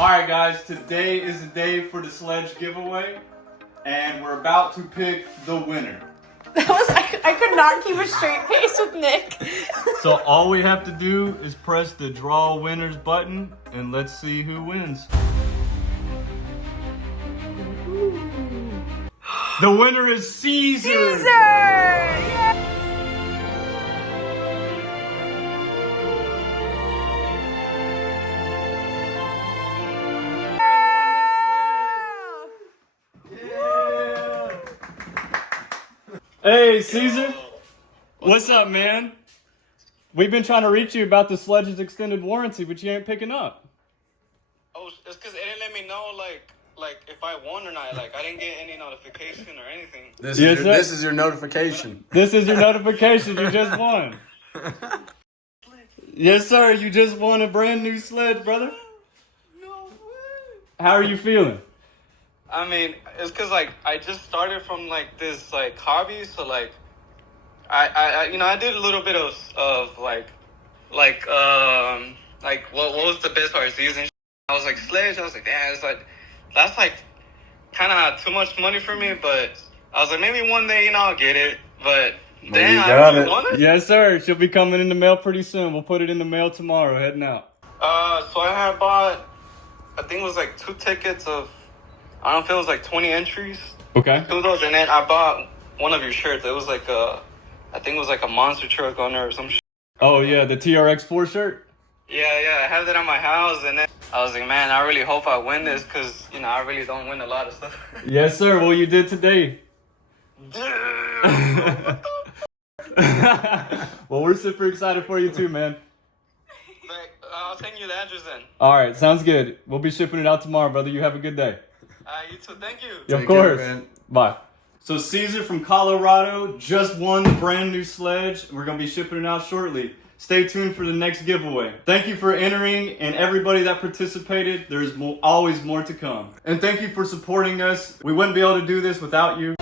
Alright guys, today is the day for the sledge giveaway, and we're about to pick the winner. I could not keep a straight face with Nick. So all we have to do is press the draw winners button, and let's see who wins. The winner is Caesar! Caesar! Yeah. Hey Caesar! What's up, man? We've been trying to reach you about the sledge's extended warranty, but you ain't picking up. Oh, it's because it didn't let me know, like if I won or not. Like, I didn't get any notification or anything. This is your notification. This is your notification. You just won. Yes, sir. You just won a brand new sledge, brother. No way. How are you feeling? I mean, it's because, like, I just started from, like, this, like, hobby. So, like, I did a little bit of what was the best part of the season? I was like, sledge. I was like, damn, it's like, that's, like, kind of too much money for me. But I was like, maybe one day, I'll get it. But damn, I really won it. Yes, sir. She'll be coming in the mail pretty soon. We'll put it in the mail tomorrow, heading out. So I had bought, I think it was like 2 tickets of, I don't know if it was like 20 entries. Okay. 2 of those, and then I bought one of your shirts. It was like I think it was like a monster truck on there or some shit. Oh, yeah, the TRX4 shirt? Yeah, I have that at my house, and then I was like, man, I really hope I win this, because, I really don't win a lot of stuff. Yes, sir. Well, you did today. Well, we're super excited for you too, man. But, I'll send you the address then. All right, sounds good. We'll be shipping it out tomorrow, brother. You have a good day. You too. Thank you. Of Take course. care, man. Bye. So Caesar from Colorado just won the brand new sledge. We're going to be shipping it out shortly. Stay tuned for the next giveaway. Thank you for entering, and everybody that participated. There's always more to come. And thank you for supporting us. We wouldn't be able to do this without you.